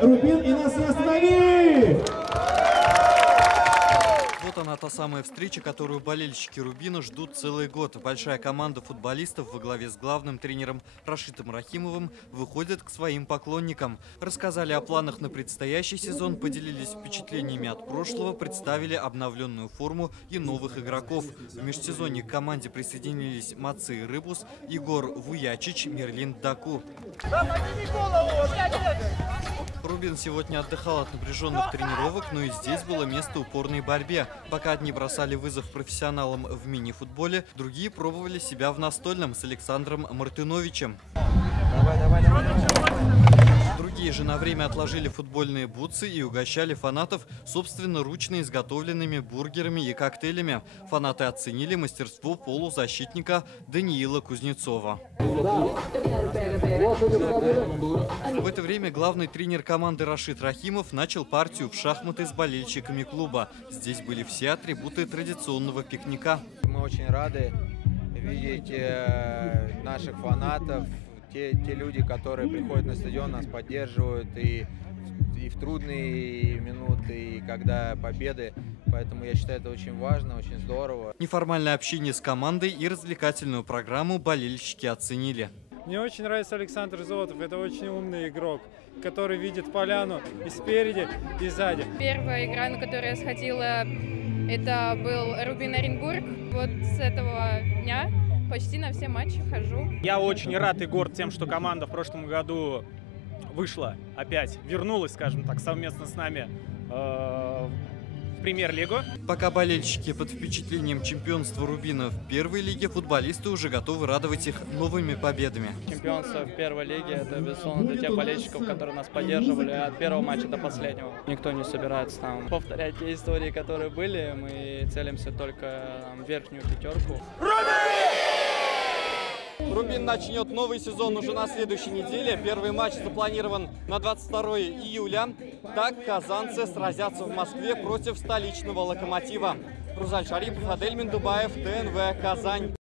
Рубин и нас не останови! Вот она, та самая встреча, которую болельщики Рубина ждут целый год. Большая команда футболистов во главе с главным тренером Рашитом Рахимовым выходит к своим поклонникам. Рассказали о планах на предстоящий сезон, поделились впечатлениями от прошлого, представили обновленную форму и новых игроков. В межсезонье к команде присоединились Маци Рыбус, Егор Вуячич, Мерлин Даку. Рубин сегодня отдыхал от напряженных тренировок, но и здесь было место упорной борьбе. Пока одни бросали вызов профессионалам в мини-футболе, другие пробовали себя в настольном с Александром Мартыновичем. Другие же на время отложили футбольные бутсы и угощали фанатов собственноручно изготовленными бургерами и коктейлями. Фанаты оценили мастерство полузащитника Даниила Кузнецова. В это время главный тренер команды Рашид Рахимов начал партию в шахматы с болельщиками клуба. Здесь были все атрибуты традиционного пикника. Мы очень рады видеть наших фанатов, те люди, которые приходят на стадион, нас поддерживают и в трудные минуты, и когда победы. Поэтому я считаю, это очень важно, очень здорово. Неформальное общение с командой и развлекательную программу болельщики оценили. Мне очень нравится Александр Зотов. Это очень умный игрок, который видит поляну и спереди, и сзади. Первая игра, на которую я сходила, это был Рубин Оренбург. Вот с этого дня почти на все матчи хожу. Я очень рад и горд тем, что команда в прошлом году вышла опять, вернулась, скажем так, совместно с нами в Премьер-лигу. Пока болельщики под впечатлением чемпионства Рубина в первой лиге, футболисты уже готовы радовать их новыми победами. Чемпионство в первой лиге – это, безусловно, для тех болельщиков, которые нас поддерживали от первого матча до последнего. Никто не собирается там повторять те истории, которые были. Мы целимся только в верхнюю пятерку. Рубин начнет новый сезон уже на следующей неделе. Первый матч запланирован на 22 июля. Так казанцы сразятся в Москве против столичного «Локомотива». Рузаль Шарипов, Адель Миндубаев, ТНВ, Казань.